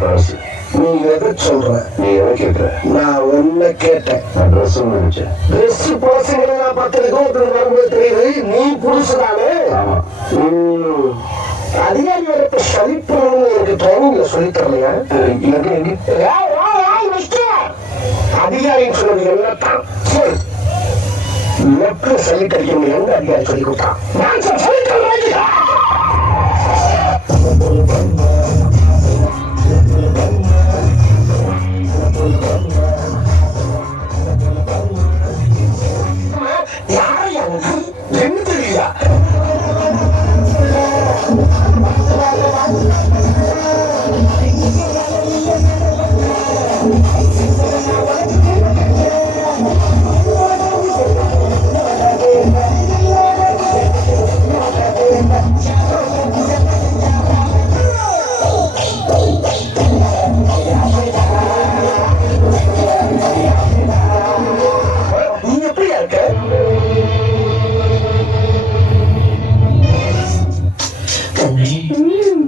எதை சொல்ற? நீ எதை கேட்கிற நான் ஒன்ன கேட்டேன். நான் ட்ரெஸ் நினைச்சேன். ட்ரெஸ் பசங்களை நான் பத்திரிக்கை ஒருத்தர் வரும்போது தெரியுது. நீ ம். அதிகாரி வரப்ப சலிப்புன்னு எனக்கு ட்ரைனிங்ல சொல்லி தரலையா? எங்க. அதிகாரின்னு சொன்னது என்னத்தான்? லெப்ட்ல சொல்லி தரீங்க எந்த அதிகாரி சொல்லி கொடுத்தான்?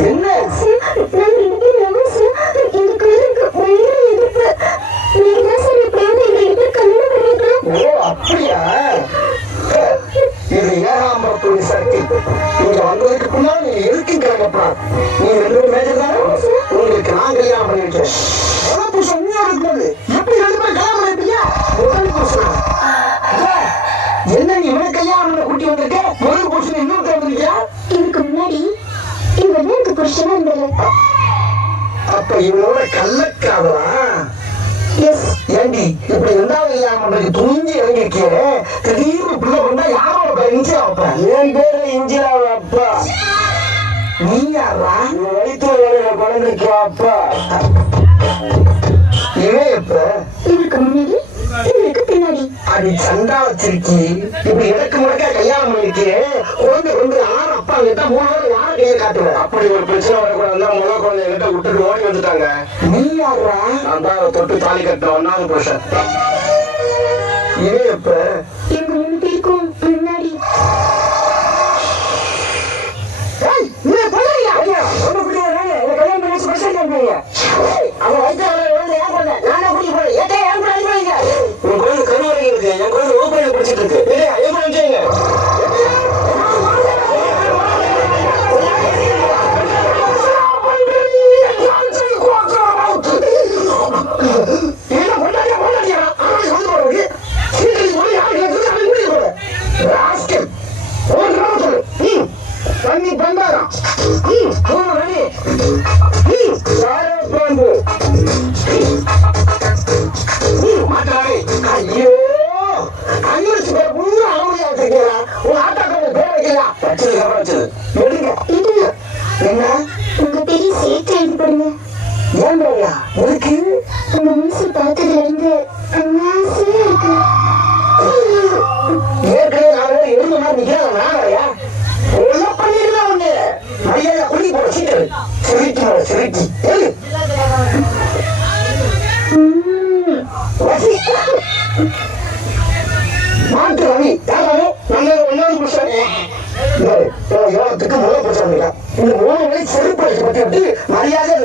என்ன அப்படியா? இது ஏகாம்பரத்துடைய சக்தி. நீங்க வந்ததுக்கு முன்னாடி நீங்க எதுக்கு கிளம்பப்பா நீங்க ரெண்டு பேரும் மேஜர் தானே? உங்களுக்கு நான் கல்யாணம் பண்ணி வைக்கிறேன். புருஷன் உண்மையா எப்படி ரெண்டு பேரும் கல்யாணம் பண்ணிப்பீங்க முதல் புருஷன். என்ன நீ இவனை கல்யாணம் கூட்டி வந்திருக்க? முதல் புருஷன் இன்னொருத்தர் வந்திருக்கியா? புருஷனா இருந்தாரு அப்ப இவனோட கள்ளக்காதலா? எஸ் ஏண்டி இப்படி ரெண்டாவது கல்யாணம் பண்றதுக்கு துணிஞ்சு இறங்கிருக்கே திடீர்னு பிள்ளை பண்ணா யாரோட பேர் இஞ்சி வைப்பேன் என் பேரு இஞ்சிராவ அப்பா. நீ யாரா வயிற்று வரையில குழந்தைக்கு அப்பா. இவன் எப்ப? இதுக்கு முன்னாடி அடி சண்டா வச்சிருக்கி. இப்படி எனக்கு முடக்க கல்யாணம் பண்ணிருக்கேன் குழந்தை கொண்டு. கிட்ட மூணு பேர் யார கையை காட்டுவேன் அப்படி ஒரு பிரச்சனை வரக்கூடாதுன்னா முதல் குழந்தை என்கிட்ட விட்டுட்டு ஓடி வந்துட்டாங்க. நீ யாரா நான் தான் அதை தொட்டு தாலி கட்டின ஒன்னாவது புருஷன். இவன் எப்ப? இவங்க மூணு பேருக்கும் முன்னாடி. ஏய், தண்ணி பண்டாரம். மூணு பாம்பு. ம். மாட்டாளே. ஐயோ கண்ணடிச்சு பேர் முழு அனுமதியா வச்சிருக்கீங்களா? உங்க ஆட்டாக்கள் பேர் வைக்கலையா? வச்சது கவனம் வச்சது எடுங்க. இது என்ன? உங்க பெரிய சேர்த்து எழுதி போடுங்க ஏன் பேரியா எதுக்கு? உங்க மூசி பார்த்ததுல இருந்து ஆசையா இருக்கு ஏற்கனவே நான் நிக்கிறேன் குடி சிரிக்கி மேல சிரிக்கி மாட்டு ரவி ஒன்னாவது புருஷன் யோகத்துக்கு முதல் புருஷன் இந்த மூணு மணி செருப்பு அடிச்சு பத்தி மரியாதை